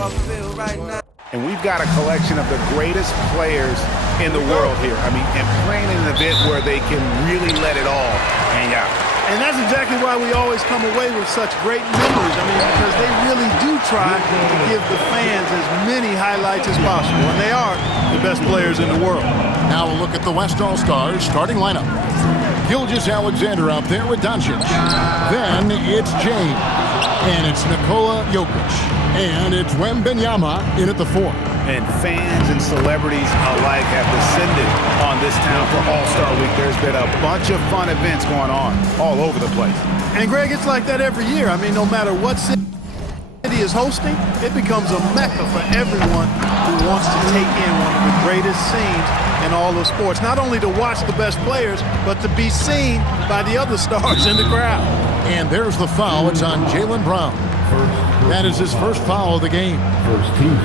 And we've got a collection of the greatest players in the world here. I mean, and playing in an event where they can really let it all hang out. And that's exactly why we always come away with such great memories. I mean, because they really do try to give the fans as many highlights as possible. And they are the best players in the world. Now we'll look at the West All-Stars starting lineup. Gilgeous-Alexander out there with Doncic. Then it's James. And it's Nikola Jokic. And it's Wembanyama in at the 4. And fans and celebrities alike have descended on this town for All-Star Week. There's been a bunch of fun events going on all over the place. And, Greg, it's like that every year. I mean, no matter what city is hosting, it becomes a mecca for everyone who wants to take in one of the greatest scenes in all of sports. Not only to watch the best players, but to be seen by the other stars in the crowd. And there's the foul. It's on Jaylen Brown. That is his first foul of the game. First team.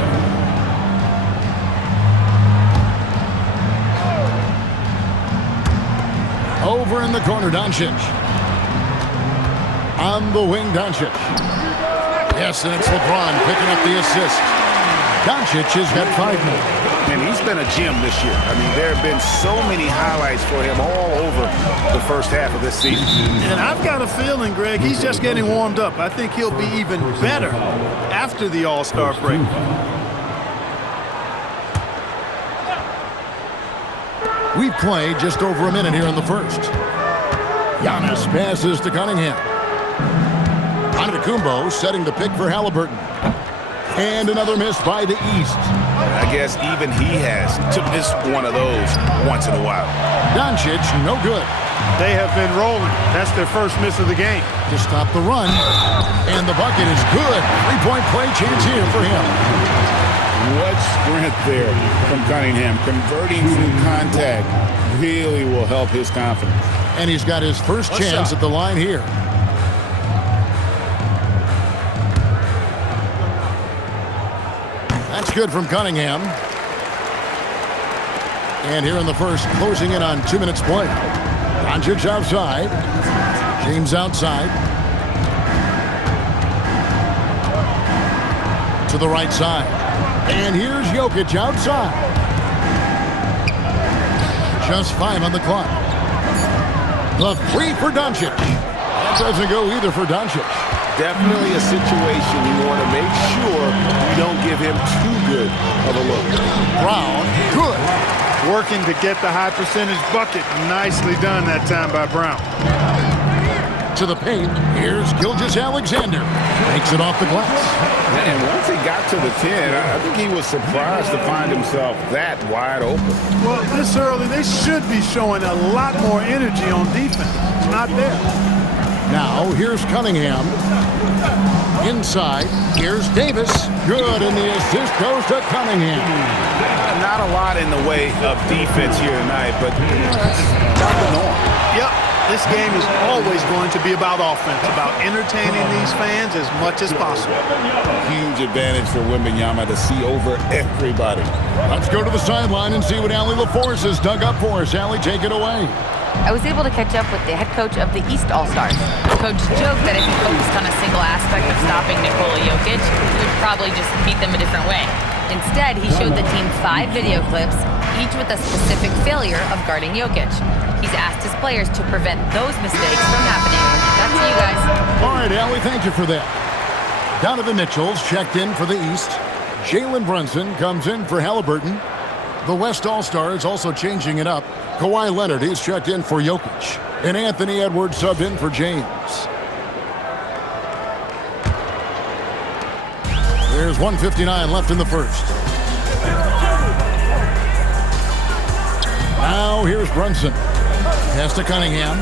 Over in the corner, Doncic. On the wing, Doncic. Yes, and it's LeBron picking up the assist. Doncic has got 5 more. And he's been a gem this year. I mean, there have been so many highlights for him all over the first half of this season. And I've got a feeling, Greg, he's just getting warmed up. I think he'll be even better after the All-Star break. We've played just over a minute here in the first. Giannis passes to Cunningham. Antetokounmpo setting the pick for Halliburton. And another miss by the East. I guess even he has to miss one of those once in a while. Doncic, no good. They have been rolling. That's their first miss of the game. To stop the run. And the bucket is good. 3-point play chance here for him. What strength there from Cunningham. Converting through contact really will help his confidence. And he's got his first chance at the line here. That's good from Cunningham. And here in the first, closing in on 2 minutes play. Doncic outside. James outside. To the right side. And here's Jokic outside. Just 5 on the clock. The 3 for Doncic. That doesn't go either for Doncic. Definitely a situation you want to make sure you don't give him too good of a look. Brown, good. Working to get the high percentage bucket. Nicely done that time by Brown. To the paint, here's Gilgeous-Alexander. Makes it off the glass. And once he got to the 10, I think he was surprised to find himself that wide open. Well, this early, they should be showing a lot more energy on defense. It's not there. Now, here's Cunningham. Inside, here's Davis. Good, and the assist goes to Cunningham. Not a lot in the way of defense here tonight, but that's not the norm. Yep, this game is always going to be about offense, about entertaining these fans as much as possible. Huge advantage for Wembanyama to see over everybody. Let's go to the sideline and see what Allie LaForce has dug up for us. Allie, take it away. I was able to catch up with the head coach of the East All-Stars. The coach joked that if he focused on a single aspect of stopping Nikola Jokic, he would probably just beat them a different way. Instead, he showed the team 5 video clips, each with a specific failure of guarding Jokic. He's asked his players to prevent those mistakes from happening. Back to you guys. All right, Allie, thank you for that. Donovan Mitchell's checked in for the East. Jalen Brunson comes in for Halliburton. The West All-Stars also changing it up. Kawhi Leonard is checked in for Jokic. And Anthony Edwards subbed in for James. There's 1:59 left in the first. Now here's Brunson. Pass to Cunningham.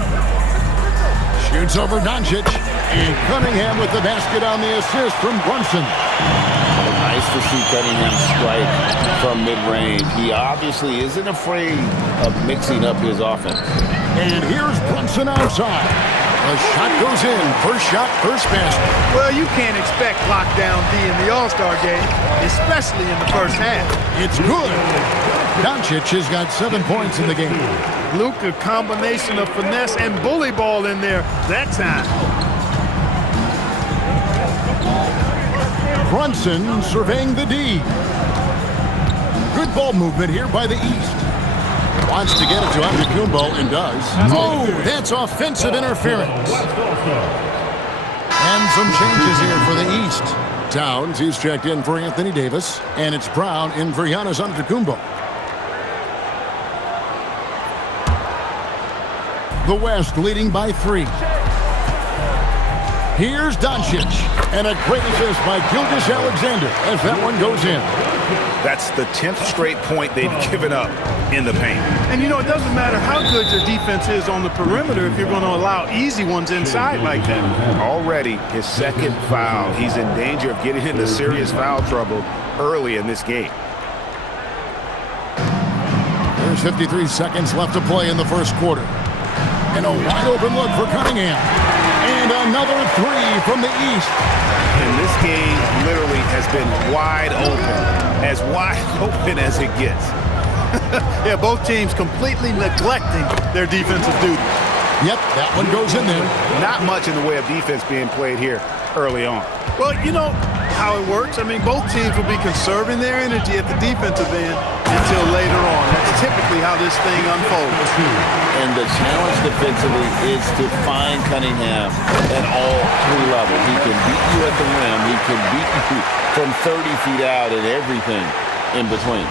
Shoots over Doncic. And Cunningham with the basket on the assist from Brunson. Nice to see Cunningham strike from mid-range. He obviously isn't afraid of mixing up his offense. And here's Brunson outside. The shot goes in. First shot, first basket. Well, you can't expect lockdown D in the All-Star game, especially in the first half. It's good. Doncic has got 7 points in the game. Luka, combination of finesse and bully ball in there that time. Brunson surveying the D. Good ball movement here by the East. Wants to get it to Antetokounmpo and does. Oh, that's offensive interference. And some changes here for the East. Towns, he's checked in for Anthony Davis. And it's Brown in for Giannis Antetokounmpo. The West leading by 3. Here's Doncic. And a great assist by Gilgeous-Alexander as that one goes in. That's the 10th straight point they've given up in the paint. And you know, it doesn't matter how good your defense is on the perimeter if you're going to allow easy ones inside like that. Already his second foul. He's in danger of getting into serious foul trouble early in this game. There's 53 seconds left to play in the first quarter. And a wide open look for Cunningham. And another three from the East. And this game literally has been wide open as it gets. Yeah, both teams completely neglecting their defensive duty. Yep, that one goes in there. Not much in the way of defense being played here early on. Well, you know how it works. I mean, both teams will be conserving their energy at the defensive end until later on. That's typically how this thing unfolds. And the challenge defensively is to find Cunningham at all 3 levels. He can beat you at the rim. He can beat you from 30 feet out and everything in between.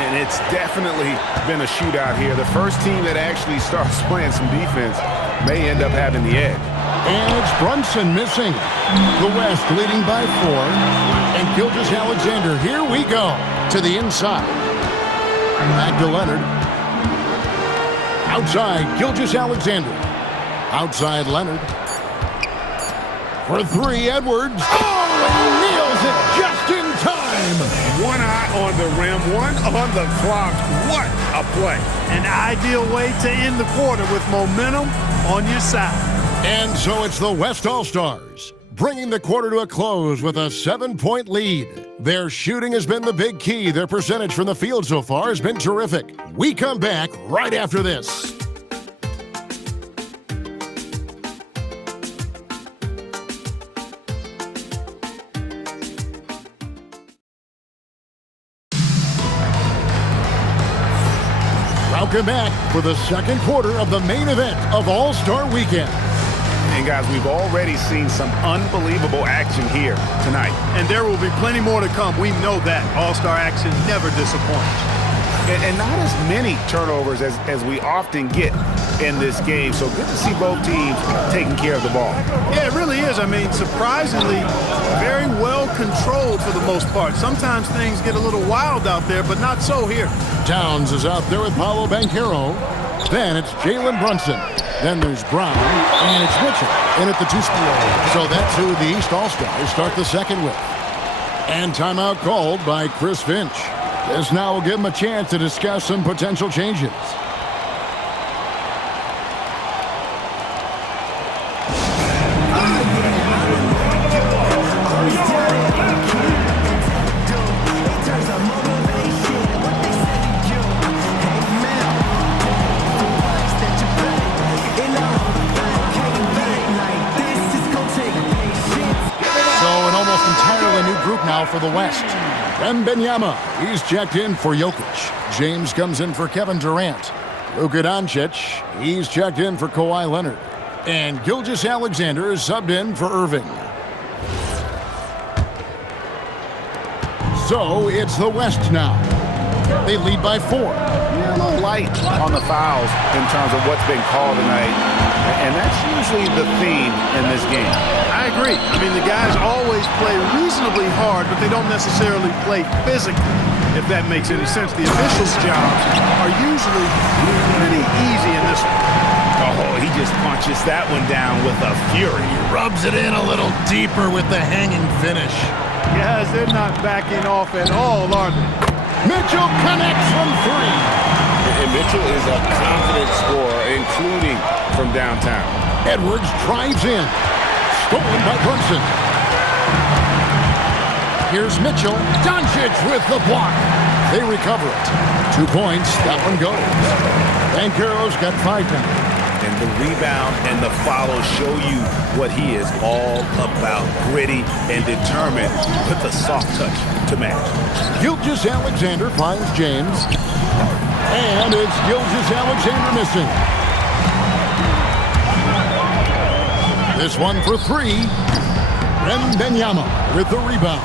And it's definitely been a shootout here. The first team that actually starts playing some defense may end up having the edge. And it's Brunson missing. The West leading by 4. And Gilgeous-Alexander, here we go, to the inside. Back to Leonard. Outside, Gilgeous-Alexander. Outside, Leonard. For 3, Edwards. Oh, and he nails it just in time. One eye on the rim, one on the clock. What a play. An ideal way to end the quarter with momentum on your side. And so it's the West All-Stars, bringing the quarter to a close with a 7-point lead. Their shooting has been the big key. Their percentage from the field so far has been terrific. We come back right after this. Welcome back for the second quarter of the main event of All-Star Weekend. And guys, we've already seen some unbelievable action here tonight. And there will be plenty more to come. We know that. All-Star action never disappoints. And not as many turnovers as we often get in this game. So good to see both teams taking care of the ball. Yeah, it really is. I mean, surprisingly, very well controlled for the most part. Sometimes things get a little wild out there, but not so here. Towns is out there with Paolo Banchero. Then it's Jalen Brunson. Then there's Brown, and it's Mitchell in at the 2 spot. So that's who the East All-Stars start the second with. And timeout called by Chris Finch. This now will give him a chance to discuss some potential changes. For the West. Wembanyama, he's checked in for Jokic. James comes in for Kevin Durant. Luka Doncic, he's checked in for Kawhi Leonard. And Gilgeous-Alexander is subbed in for Irving. So it's the West now. They lead by 4. A little light on the fouls in terms of what's been called tonight. And that's usually the theme in this game. I agree. I mean, the guys always play reasonably hard, but they don't necessarily play physically, if that makes any sense. The officials' jobs are usually pretty easy in this one. Oh, he just punches that one down with a fury. Rubs it in a little deeper with the hanging finish. Guys, they're not backing off at all, are they? Mitchell connects from 3. And Mitchell is a confident scorer, including from downtown. Edwards drives in. Stolen by Brunson. Here's Mitchell. Doncic with the block. They recover it. 2 points. That one goes. Banchero's got 5 now. And the rebound and the follow show you what he is all about. Gritty and determined with a soft touch to match. Gilgeous-Alexander finds James. And it's Gilgeous-Alexander missing. This one for three. Wembanyama with the rebound.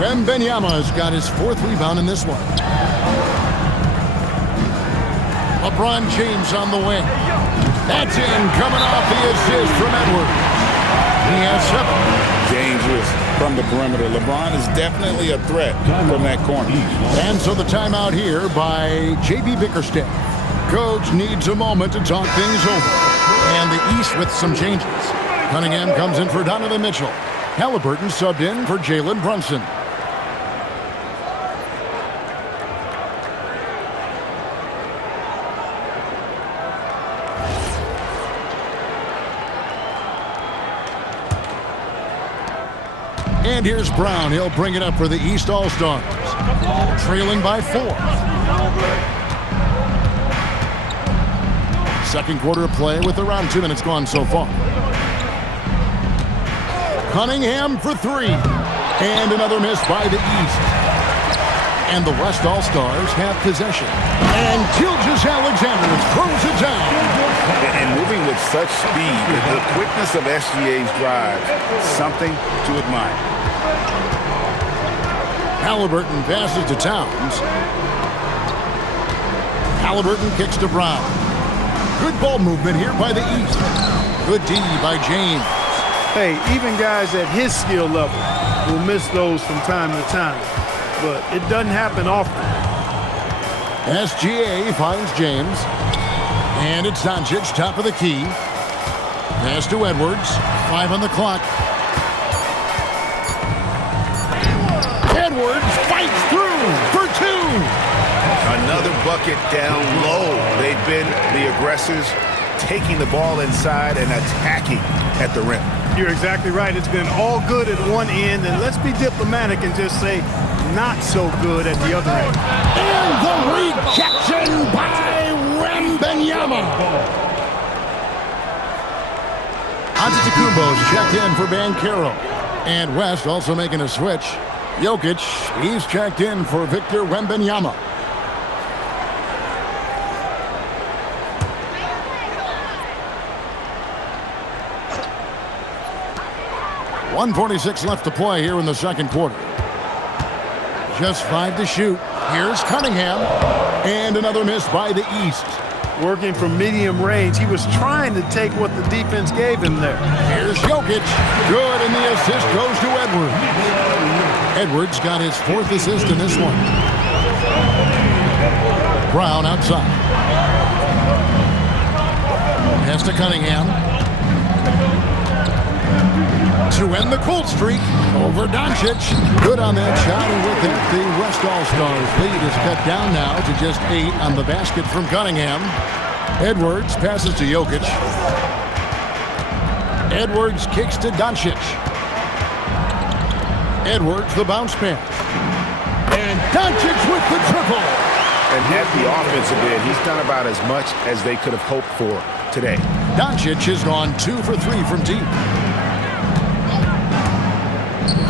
Wembanyama's got his fourth rebound in this one. LeBron James on the wing. That's in, coming off the assist from Edwards. He has 7. Dangerous from the perimeter. LeBron is definitely a threat from that corner. And so the timeout here by J.B. Bickerstaff. Coach needs a moment to talk things over. And the East with some changes. Cunningham comes in for Donovan Mitchell. Halliburton subbed in for Jalen Brunson. And here's Brown. He'll bring it up for the East All-Stars. Trailing by 4. Second quarter of play with around 2 minutes gone so far. Cunningham for 3. And another miss by the East. And the West All-Stars have possession. And Gilgeous-Alexander throws it down. And moving with such speed, the quickness of SGA's drive, something to admire. Halliburton passes to Towns. Halliburton kicks to Brown. Good ball movement here by the East. Good D by James. Hey, even guys at his skill level will miss those from time to time, but it doesn't happen often. SGA finds James. And it's Doncic, top of the key. Pass to Edwards. 5 on the clock. Edwards fights through for 2. Another bucket down low. They've been the aggressors, taking the ball inside and attacking at the rim. You're exactly right. It's been all good at one end, and let's be diplomatic and just say not so good at the other end. And the rejection by Wembanyama. Antetokounmpo's checked in for Banchero. And West also making a switch. Jokic, he's checked in for Victor Wembanyama. .146 left to play here in the second quarter. Just 5 to shoot. Here's Cunningham. And another miss by the East. Working from medium range, he was trying to take what the defense gave him there. Here's Jokic. Good, and the assist goes to Edwards. Edwards got his 4th assist in this one. Brown outside. Pass to Cunningham. To end the cold streak over Doncic. Good on that shot, and with it, the West All-Stars lead is cut down now to just 8 on the basket from Cunningham. Edwards passes to Jokic. Edwards kicks to Doncic. Edwards the bounce pass. And Doncic with the triple. And at the offensive end, he's done about as much as they could have hoped for today. Doncic has gone 2 for 3 from deep.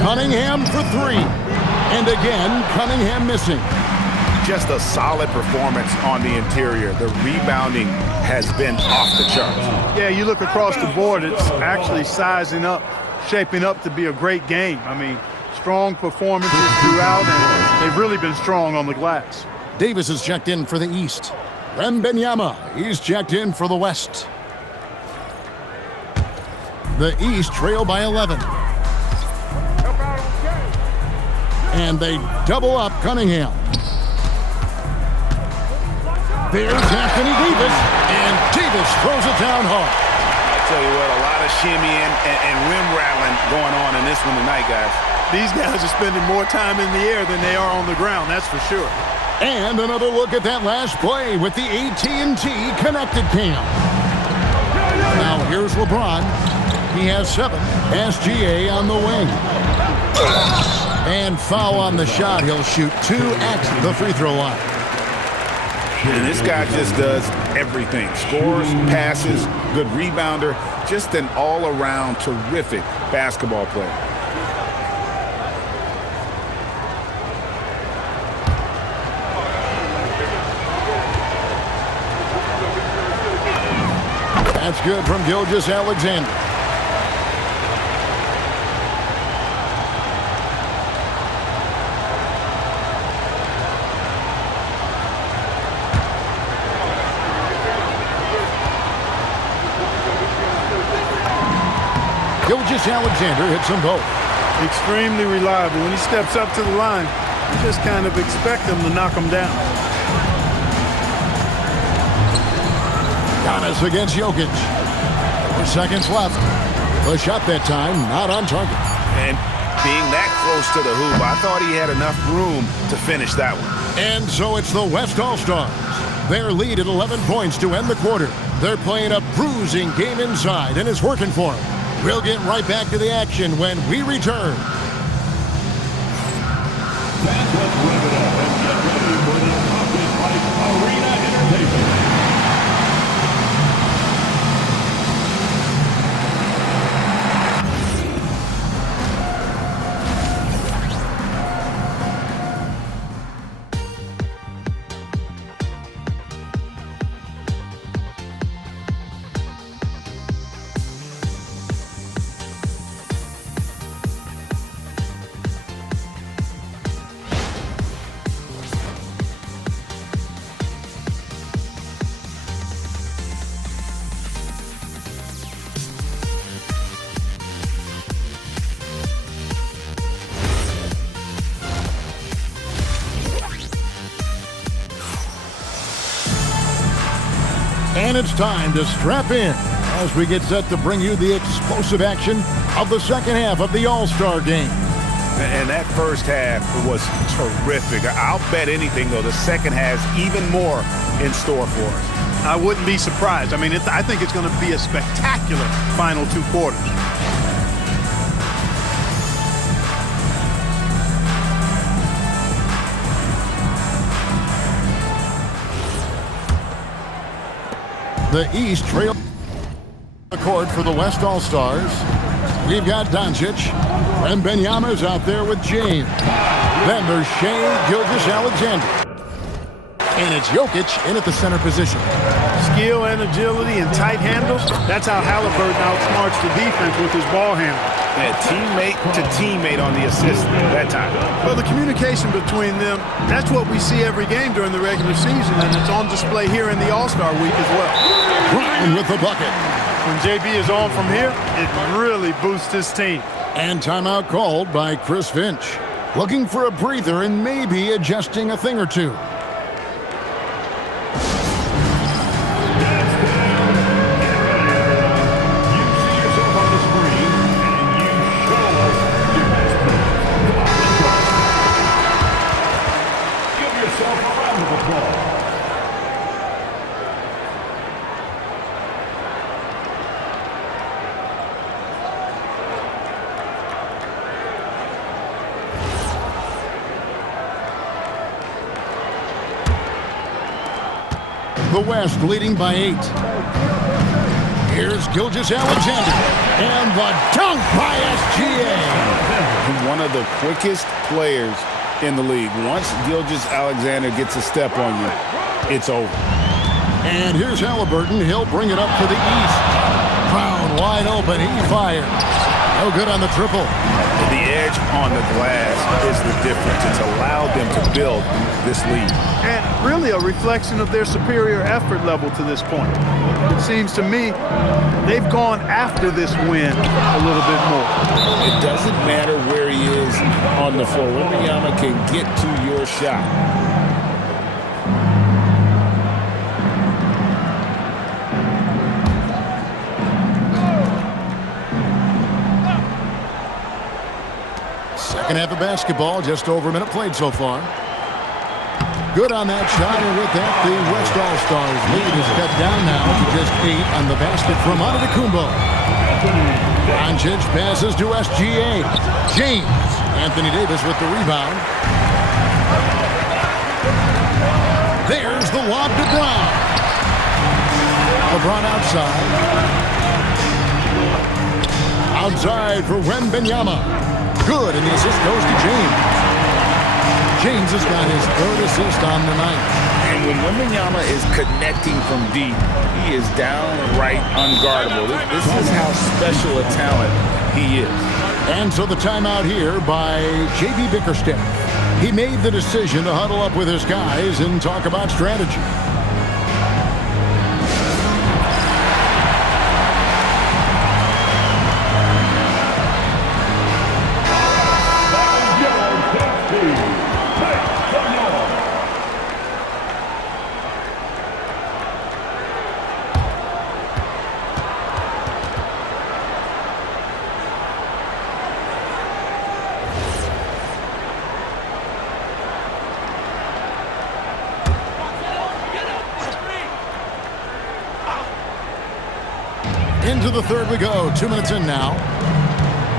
Cunningham for 3. And again, Cunningham missing. Just a solid performance on the interior. The rebounding has been off the charts. Yeah, you look across the board, it's actually sizing up, shaping up to be a great game. I mean, strong performances throughout, and they've really been strong on the glass. Davis is checked in for the East. Wembanyama, he's checked in for the West. The East trail by 11. And they double up Cunningham. There's Anthony Davis, and Davis throws it down hard. I tell you what, a lot of shimmying and rim rattling going on in this one tonight, guys. These guys are spending more time in the air than they are on the ground, that's for sure. And another look at that last play with the AT&T connected cam. Now here's LeBron. He has 7. SGA on the wing. And foul on the shot. He'll shoot 2 at the free throw line. And this guy just does everything. Scores, passes, good rebounder, just an all-around terrific basketball player. That's good from Gilgeous-Alexander. Gilgeous-Alexander hits them both. Extremely reliable. When he steps up to the line, you just kind of expect him to knock him down. Giannis against Jokic. 4 seconds left. The shot that time not on target. And being that close to the hoop, I thought he had enough room to finish that one. And so it's the West All-Stars. Their lead at 11 points to end the quarter. They're playing a bruising game inside, and it's working for them. We'll get right back to the action when we return. Fans, let's rev it up and get ready for the Pocket Pipe Arena Entertainment. And it's time to strap in as we get set to bring you the explosive action of the second half of the All-Star game. And that first half was terrific. I'll bet anything, though, the second has even more in store for us. I wouldn't be surprised. I mean, I think it's going to be a spectacular final 2 quarters. The East trail the court for the West All-Stars. We've got Doncic, and Benyama's out there with James. Then there's Shea Gilgeous-Alexander. And it's Jokic in at the center position. Skill and agility and tight handles. That's how Halliburton outsmarts the defense with his ball handle. And teammate to teammate on the assist that time. Well, the communication between them, that's what we see every game during the regular season, and it's on display here in the All-Star week as well. Brown with the bucket. When JB is on from here, it really boosts his team. And timeout called by Chris Finch. Looking for a breather and maybe adjusting a thing or two. The West leading by 8. Here's Gilgeous-Alexander. And the dunk by SGA. One of the quickest players in the league. Once Gilgeous-Alexander gets a step on you, it's over. And here's Halliburton. He'll bring it up for the East. Brown wide open. He fires. No good on the triple. The edge on the glass is the difference. It's allowed them to build this lead. And really a reflection of their superior effort level to this point. It seems to me they've gone after this win a little bit more. It doesn't matter where he is on the floor. Wembanyama can get to your shot. Second half of basketball, just over a minute played so far. Good on that shot, and with that, the West All-Stars lead is cut down now to just 8 on the basket from Antetokounmpo. Doncic passes to SGA. James. Anthony Davis with the rebound. There's the lob to Brown. LeBron outside. Outside for Wembanyama. Good, and the assist goes to James. James has got his third assist on the night. And when Wembanyama is connecting from deep, he is downright unguardable. This is how special a talent he is. And so the timeout here by J.B. Bickerstaff. He made the decision to huddle up with his guys and talk about strategy. Into the third we go. 2 minutes in now.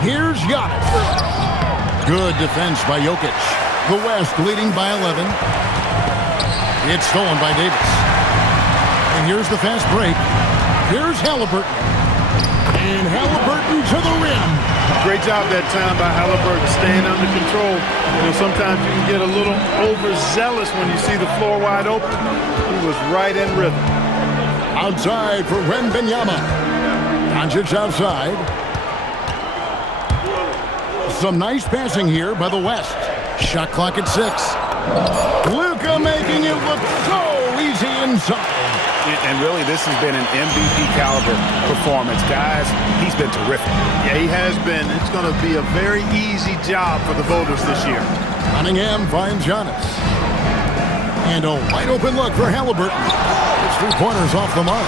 Here's Giannis. Good defense by Jokic. The West leading by 11. It's stolen by Davis. And here's the fast break. Here's Halliburton. And Halliburton to the rim. Great job that time by Halliburton, staying under control. You know, sometimes you can get a little overzealous when you see the floor wide open. He was right in rhythm. Outside for Wembanyama. Doncic outside. Some nice passing here by the West. Shot clock at 6. Luka making it look so easy inside. And really, this has been an MVP caliber performance. Guys, he's been terrific. Yeah, he has been. It's going to be a very easy job for the voters this year. Cunningham finds Giannis. And a wide open look for Halliburton. His 3-pointers off the mark.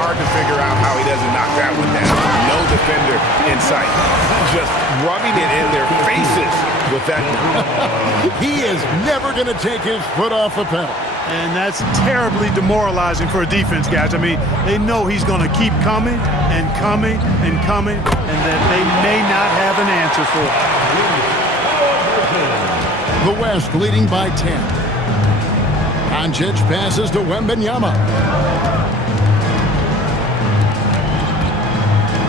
Hard to figure out how he doesn't knock that one down. No defender in sight. Just rubbing it in their faces with that. He is never going to take his foot off the pedal. And that's terribly demoralizing for a defense, guys. I mean, they know he's going to keep coming and coming and coming, and that they may not have an answer for it. The West leading by 10. Doncic passes to Wembanyama.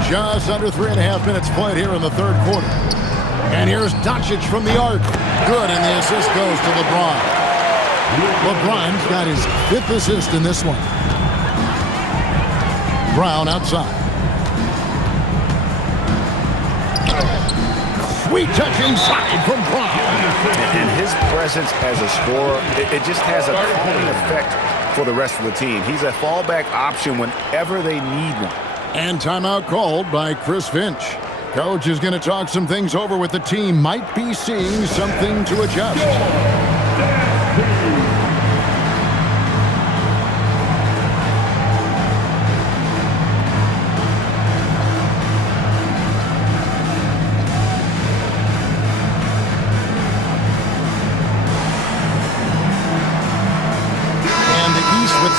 Just under 3.5 minutes played here in the third quarter. And here's Doncic from the arc. Good, and the assist goes to LeBron. LeBron's got his 5th assist in this one. Brown outside. Sweet touch inside from Brown. And his presence as a scorer, it just has a calming effect for the rest of the team. He's a fallback option whenever they need one. And timeout called by Chris Finch. Coach is going to talk some things over with the team. Might be seeing something to adjust.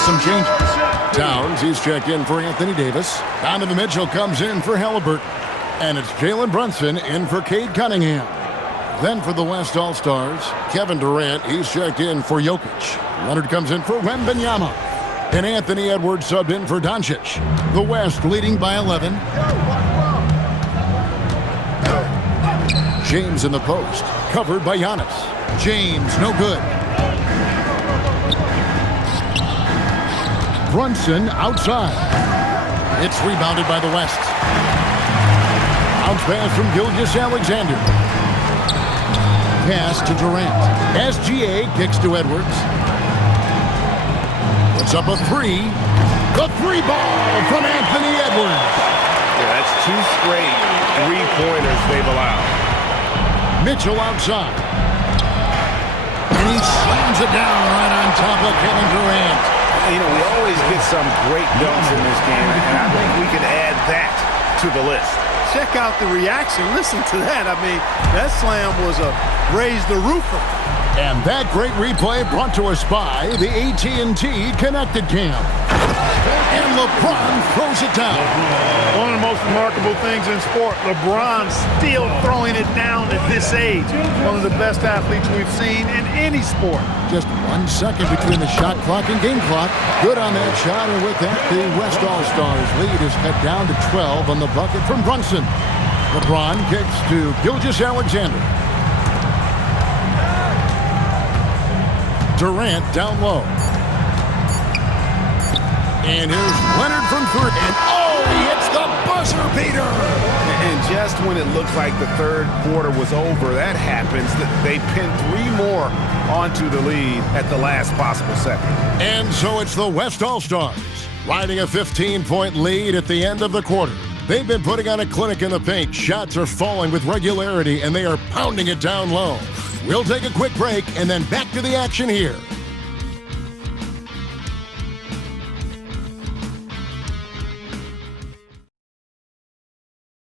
Some changes. Towns, he's checked in for Anthony Davis. Donovan Mitchell comes in for Halliburton. And it's Jalen Brunson in for Cade Cunningham. Then for the West All-Stars, Kevin Durant, he's checked in for Jokic. Leonard comes in for Wembanyama. And Anthony Edwards subbed in for Doncic. The West leading by 11. James in the post, covered by Giannis. James, no good. Brunson outside. It's rebounded by the West. Bounce pass from Gilgeous-Alexander. Pass to Durant. SGA kicks to Edwards. Puts up a 3. The 3-ball from Anthony Edwards. Yeah, that's 2 straight 3-pointers they've allowed. Mitchell outside. And he slams it down right on top of Kevin Durant. You know, we always get some great dunks in this game, and I think we can add that to the list. Check out the reaction. Listen to that. I mean, that slam was a raise the roofer. And that great replay brought to us by the AT&T Connected Cam. And LeBron throws it down. One of the most remarkable things in sport, LeBron still throwing it down to this age. One of the best athletes we've seen in any sport. Just 1 second between the shot clock and game clock. Good on that shot, and with that, the West All-Stars lead is cut down to 12 on the bucket from Brunson. LeBron kicks to Gilgeous-Alexander. Durant down low. And here's Leonard from three. And he hits the buzzer beater. And just when it looked like the third quarter was over, that happens. They pinned 3 more onto the lead at the last possible second. And so it's the West All-Stars riding a 15-point lead at the end of the quarter. They've been putting on a clinic in the paint. Shots are falling with regularity, and they are pounding it down low. We'll take a quick break and then back to the action here.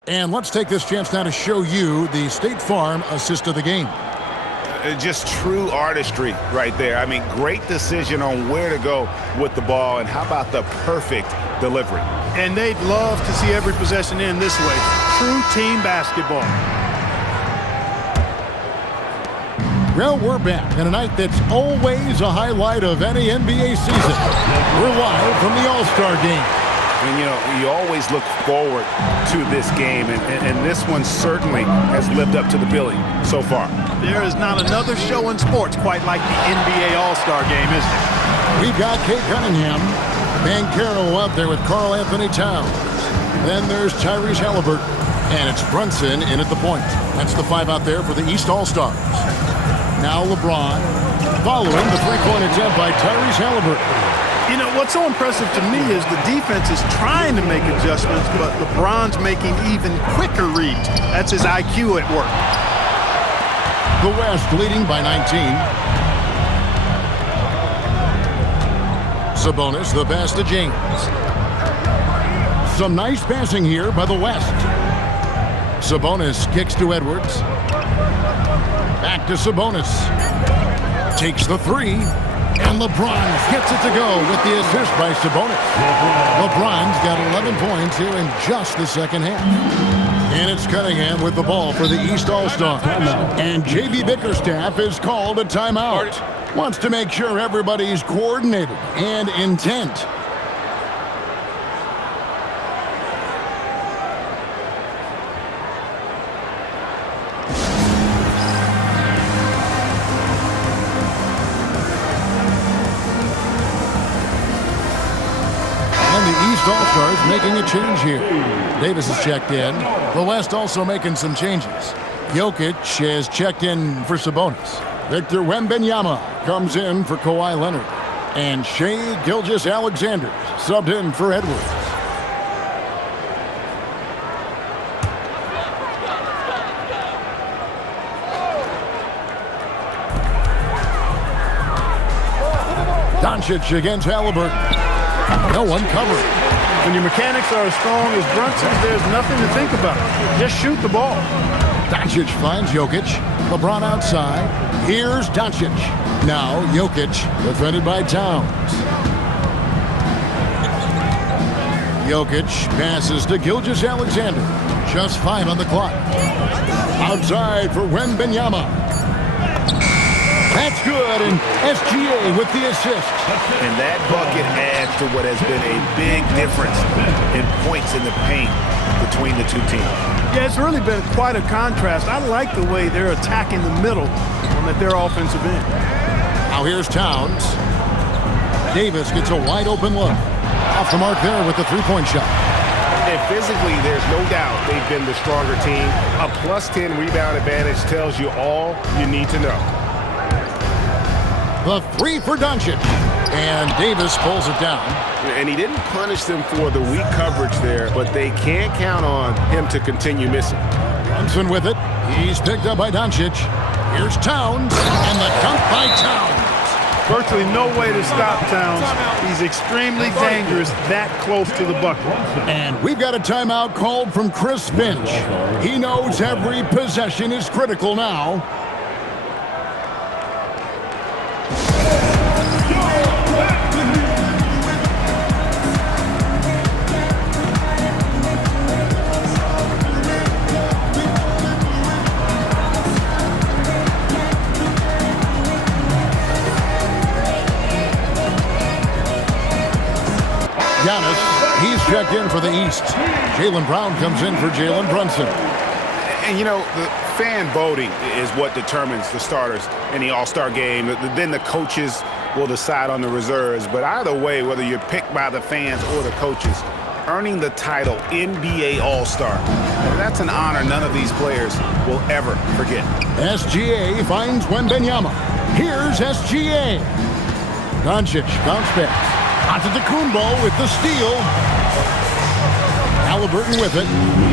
And let's take this chance now to show you the State Farm assist of the game. Just true artistry right there. I mean, great decision on where to go with the ball, and how about the perfect delivery? And they'd love to see every possession end this way. True team basketball. Well, we're back in a night that's always a highlight of any NBA season. We're live from the All-Star game. And, you know, you always look forward to this game, and this one certainly has lived up to the billing so far. There is not another show in sports quite like the NBA All-Star game, is there? We've got Kate Cunningham, Banchero up there with Karl Anthony Towns. Then there's Tyrese Halliburton, and it's Brunson in at the point. That's the 5 out there for the East All-Stars. Now LeBron, following the three-point attempt by Tyrese Halliburton. You know, what's so impressive to me is the defense is trying to make adjustments, but LeBron's making even quicker reads. That's his IQ at work. The West leading by 19. Sabonis, the pass to James. Some nice passing here by the West. Sabonis kicks to Edwards. Back to Sabonis. Takes the 3. And LeBron gets it to go with the assist by Sabonis. LeBron's got 11 points here in just the second half. And it's Cunningham with the ball for the East All-Stars. And J.B. Bickerstaff is called a timeout. Wants to make sure everybody's coordinated and intent. All-Stars making a change here. Davis is checked in. The West also making some changes. Jokic has checked in for Sabonis. Victor Wembanyama comes in for Kawhi Leonard. And Shai Gilgeous-Alexander subbed in for Edwards. Doncic against Halliburton. No one covering. When your mechanics are as strong as Brunson's, there's nothing to think about. Just shoot the ball. Doncic finds Jokic. LeBron outside. Here's Doncic. Now Jokic, defended by Towns. Jokic passes to Gilgeous-Alexander. Just 5 on the clock. Outside for Wembanyama. That's good, and SGA with the assist. And that bucket adds to what has been a big difference in points in the paint between the two teams. Yeah, it's really been quite a contrast. I like the way they're attacking the middle on their offensive end. Now here's Towns. Davis gets a wide open look. Off the mark there with the three-point shot. And physically, there's no doubt they've been the stronger team. A +10 rebound advantage tells you all you need to know. The 3 for Doncic. And Davis pulls it down. And he didn't punish them for the weak coverage there, but they can't count on him to continue missing. Brunson with it. He's picked up by Doncic. Here's Towns. And the dunk by Towns. Virtually no way to stop Towns. He's extremely dangerous that close to the bucket. And we've got a timeout called from Chris Finch. He knows every possession is critical now. checked in for the East. Jaylen Brown comes in for Jalen Brunson. And, you know, the fan voting is what determines the starters in the All-Star game. Then the coaches will decide on the reserves. But either way, whether you're picked by the fans or the coaches, earning the title NBA All-Star, that's an honor none of these players will ever forget. SGA finds Wembanyama. Here's SGA. Doncic bounce pass. Antetokounmpo with the steal. Halliburton with it.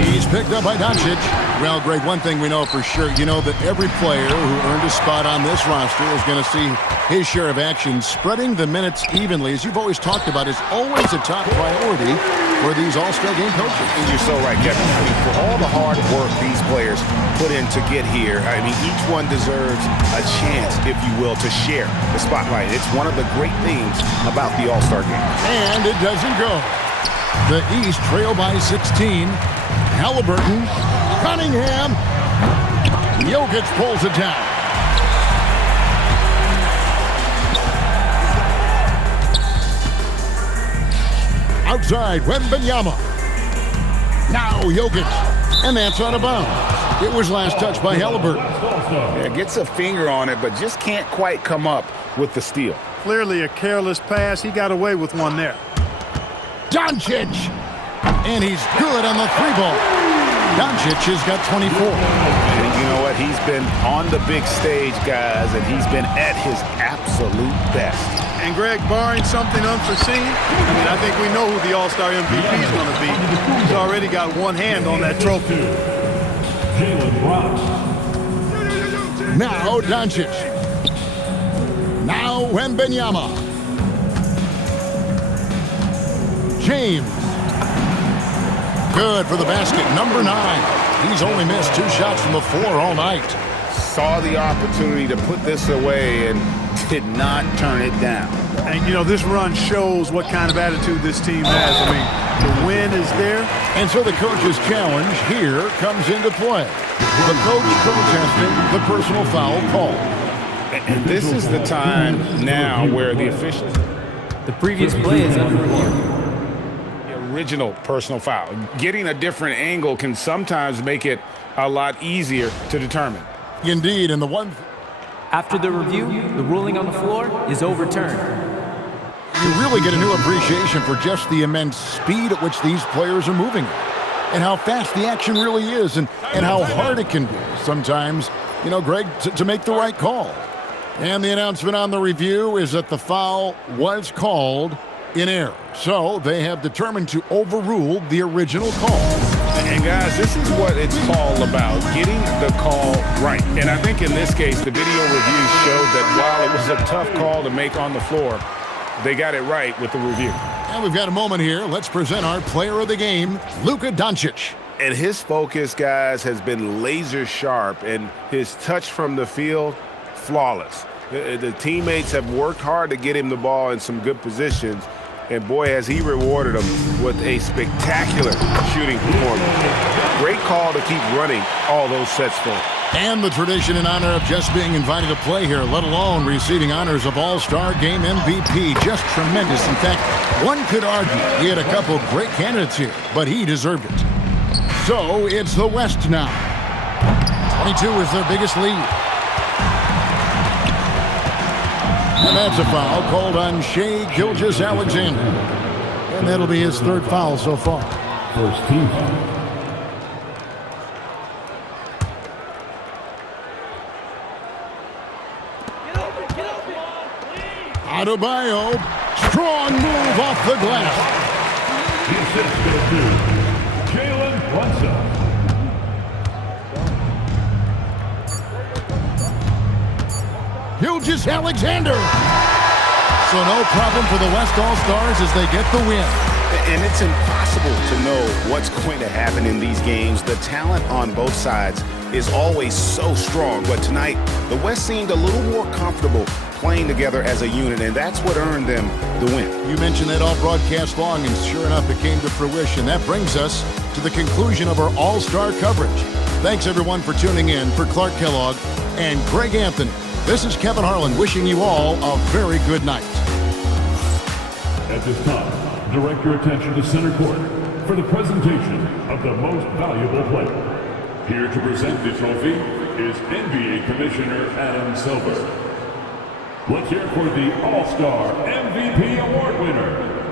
He's picked up by Doncic. Well, Greg, one thing we know for sure, you know that every player who earned a spot on this roster is going to see his share of action. Spreading the minutes evenly, as you've always talked about, is always a top priority for these All-Star game coaches. And you're so right, Kevin. I mean, for all the hard work these players put in to get here, I mean, each one deserves a chance, if you will, to share the spotlight. It's one of the great things about the All-Star game. And it doesn't go. The East trail by 16. Halliburton, Cunningham. Jokic pulls it down. Outside, Wembanyama. Now Jokic. And that's out of bounds. It was last touched by Halliburton. Yeah, gets a finger on it, but just can't quite come up with the steal. Clearly a careless pass. He got away with one there. Doncic. And he's good on the three ball. Doncic has got 24. And you know what? He's been on the big stage, guys, and he's been at his absolute best. And Greg, barring something unforeseen, I mean, I think we know who the All-Star MVP is going to be. He's already got one hand on that trophy. Jaylen Brown. Now Doncic. Now Wembanyama. James. Good for the basket. Number 9. He's only missed 2 shots from the floor all night. Saw the opportunity to put this away and did not turn it down. And, you know, this run shows what kind of attitude this team has. I mean, the win is there. And so the coach's challenge here comes into play. The coach protesting the personal foul call. And this is the time now where the officials... The previous play is under review. Original personal foul. Getting a different angle can sometimes make it a lot easier to determine. Indeed, and the one... After the review, the ruling on the floor is overturned. You really get a new appreciation for just the immense speed at which these players are moving and how fast the action really is and how hard it can be sometimes, you know, Greg, to make the right call. And the announcement on the review is that the foul was called in error. So they have determined to overrule the original call. And guys, this is what it's all about, getting the call right. And I think in this case, the video review showed that while it was a tough call to make on the floor, they got it right with the review. And we've got a moment here. Let's present our player of the game, Luka Doncic. And his focus, guys, has been laser sharp, and his touch from the field, flawless. The teammates have worked hard to get him the ball in some good positions. And boy, has he rewarded them with a spectacular shooting performance. Great call to keep running all those sets for him. And the tradition and honor of just being invited to play here, let alone receiving honors of All-Star Game MVP. Just tremendous. In fact, one could argue he had a couple great candidates here, but he deserved it. So it's the West now. 22 is their biggest lead. And that's a foul called on Shai Gilgeous-Alexander. And that'll be his 3rd foul so far. First team foul. Adebayo, strong move off the glass. The assist goes to Jalen Brunson. Gilgeous-Alexander. So no problem for the West All-Stars as they get the win. And it's impossible to know what's going to happen in these games. The talent on both sides is always so strong. But tonight, the West seemed a little more comfortable playing together as a unit, and that's what earned them the win. You mentioned that all broadcast long, and sure enough, it came to fruition. That brings us to the conclusion of our All-Star coverage. Thanks, everyone, for tuning in. For Clark Kellogg and Greg Anthony, this is Kevin Harlan wishing you all a very good night. At this time, direct your attention to center court for the presentation of the most valuable player. Here to present the trophy is NBA Commissioner Adam Silver. Let's hear for the All-Star MVP Award winner,